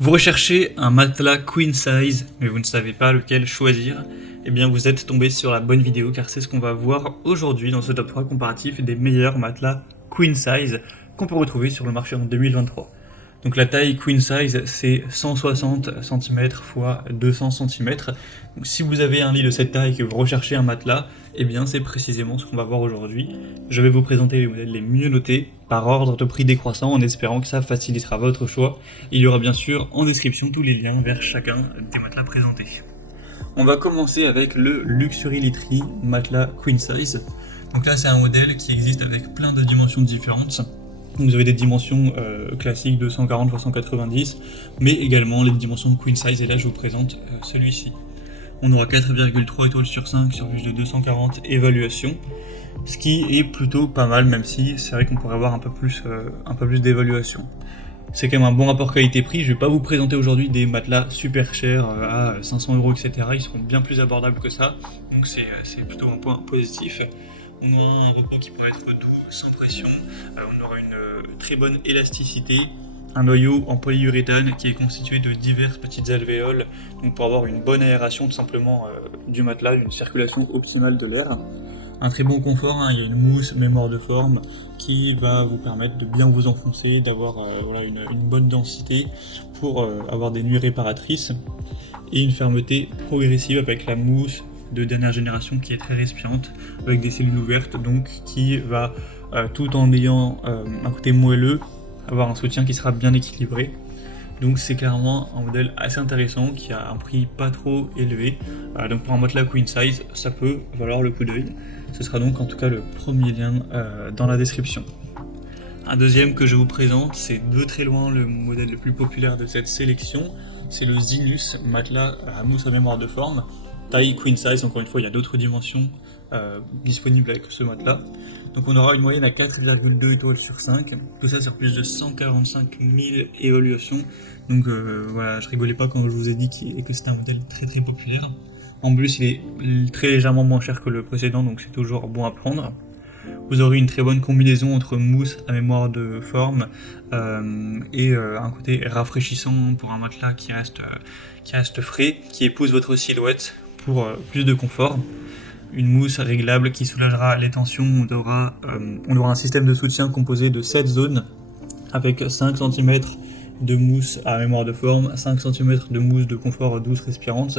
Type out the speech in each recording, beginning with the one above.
Vous recherchez un matelas queen size, mais vous ne savez pas lequel choisir. Eh bien vous êtes tombé sur la bonne vidéo car c'est ce qu'on va voir aujourd'hui dans ce top 3 comparatif des meilleurs matelas queen size qu'on peut retrouver sur le marché en 2023. Donc la taille queen size c'est 160 cm x 200 cm. Donc si vous avez un lit de cette taille et que vous recherchez un matelas, eh bien c'est précisément ce qu'on va voir aujourd'hui. Je vais vous présenter les modèles les mieux notés par ordre de prix décroissant en espérant que ça facilitera votre choix. Il y aura bien sûr en description tous les liens vers chacun des matelas présentés. On va commencer avec le Luxury Literie matelas queen size. Donc là c'est un modèle qui existe avec plein de dimensions différentes. Vous avez des dimensions classiques de 140 x 190, mais également les dimensions queen size, et là je vous présente celui-ci. On aura 4,3 étoiles sur 5 sur plus de 240 évaluations, ce qui est plutôt pas mal, même si c'est vrai qu'on pourrait avoir un peu plus d'évaluation. C'est quand même un bon rapport qualité-prix. Je vais pas vous présenter aujourd'hui des matelas super chers à 500 €, etc. Ils seront bien plus abordables que ça, donc c'est plutôt un point positif. On aura un repos qui pourrait être doux, sans pression. On aura une très bonne élasticité, un noyau en polyuréthane qui est constitué de diverses petites alvéoles, donc pour avoir une bonne aération tout simplement du matelas, une circulation optimale de l'air. Un très bon confort, hein. Il y a une mousse mémoire de forme qui va vous permettre de bien vous enfoncer, d'avoir une bonne densité pour avoir des nuits réparatrices, et une fermeté progressive avec la mousse de dernière génération qui est très respirante, avec des cellules ouvertes, donc qui va, tout en ayant un côté moelleux, avoir un soutien qui sera bien équilibré. Donc c'est clairement un modèle assez intéressant qui a un prix pas trop élevé. Donc pour un matelas queen size, ça peut valoir le coup d'œil. Ce sera donc en tout cas le premier lien dans la description. Un deuxième que je vous présente, c'est de très loin le modèle le plus populaire de cette sélection, c'est le Zinus matelas à mousse à mémoire de forme. Taille queen size, encore une fois il y a d'autres dimensions disponibles avec ce matelas. Donc on aura une moyenne à 4,2 étoiles sur 5, tout ça sur plus de 145 000 évaluations. Donc voilà, je rigolais pas quand je vous ai dit que c'était un modèle très très populaire. En plus il est très légèrement moins cher que le précédent, donc c'est toujours bon à prendre. Vous aurez une très bonne combinaison entre mousse à mémoire de forme et un côté rafraîchissant pour un matelas qui reste frais, qui épouse votre silhouette pour plus de confort. Une mousse réglable qui soulagera les tensions. On aura un système de soutien composé de 7 zones avec 5 cm de mousse à mémoire de forme, 5 cm de mousse de confort douce respirante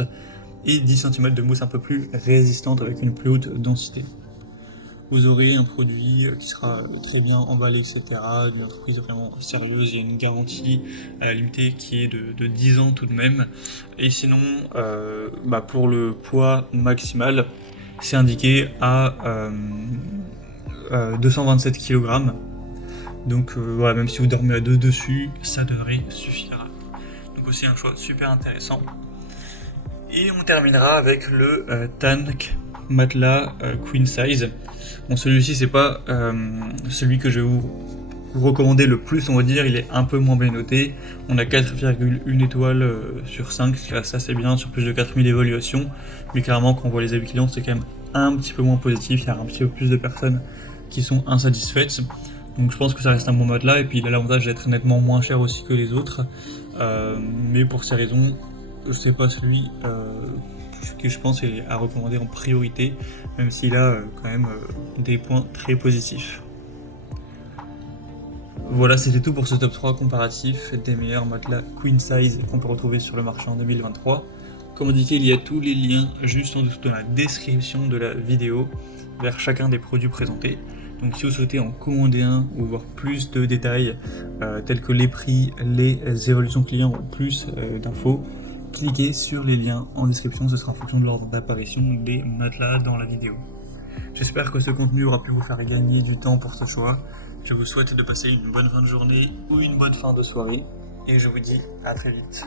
et 10 cm de mousse un peu plus résistante avec une plus haute densité. Vous aurez un produit qui sera très bien emballé, etc. d'une entreprise vraiment sérieuse. Il y a une garantie limitée qui est de 10 ans tout de même. Et sinon, pour le poids maximal, c'est indiqué à 227 kg. Donc voilà, même si vous dormez à deux dessus, ça devrait suffire. Donc aussi un choix super intéressant. Et on terminera avec le Tank matelas queen size. Bon, celui-ci c'est pas celui que je vais vous recommander le plus, on va dire. Il est un peu moins bien noté. On a 4,1 étoiles sur 5, ce qui reste assez bien sur plus de 4000 évaluations. Mais clairement quand on voit les avis clients, c'est quand même un petit peu moins positif. Il y a un petit peu plus de personnes qui sont insatisfaites. Donc je pense que ça reste un bon matelas, et puis il a l'avantage d'être nettement moins cher aussi que les autres. Mais pour ces raisons, c'est pas celui que je pense est à recommander en priorité, même s'il a quand même des points très positifs. Voilà, c'était tout pour ce top 3 comparatif des meilleurs matelas queen size qu'on peut retrouver sur le marché en 2023. Comme indiqué, il y a tous les liens juste en dessous dans la description de la vidéo vers chacun des produits présentés. Donc si vous souhaitez en commander un ou voir plus de détails tels que les prix, les évolutions clients ou plus d'infos, cliquez sur les liens en description, ce sera en fonction de l'ordre d'apparition des matelas dans la vidéo. J'espère que ce contenu aura pu vous faire gagner du temps pour ce choix. Je vous souhaite de passer une bonne fin de journée ou une bonne fin de soirée, et je vous dis à très vite.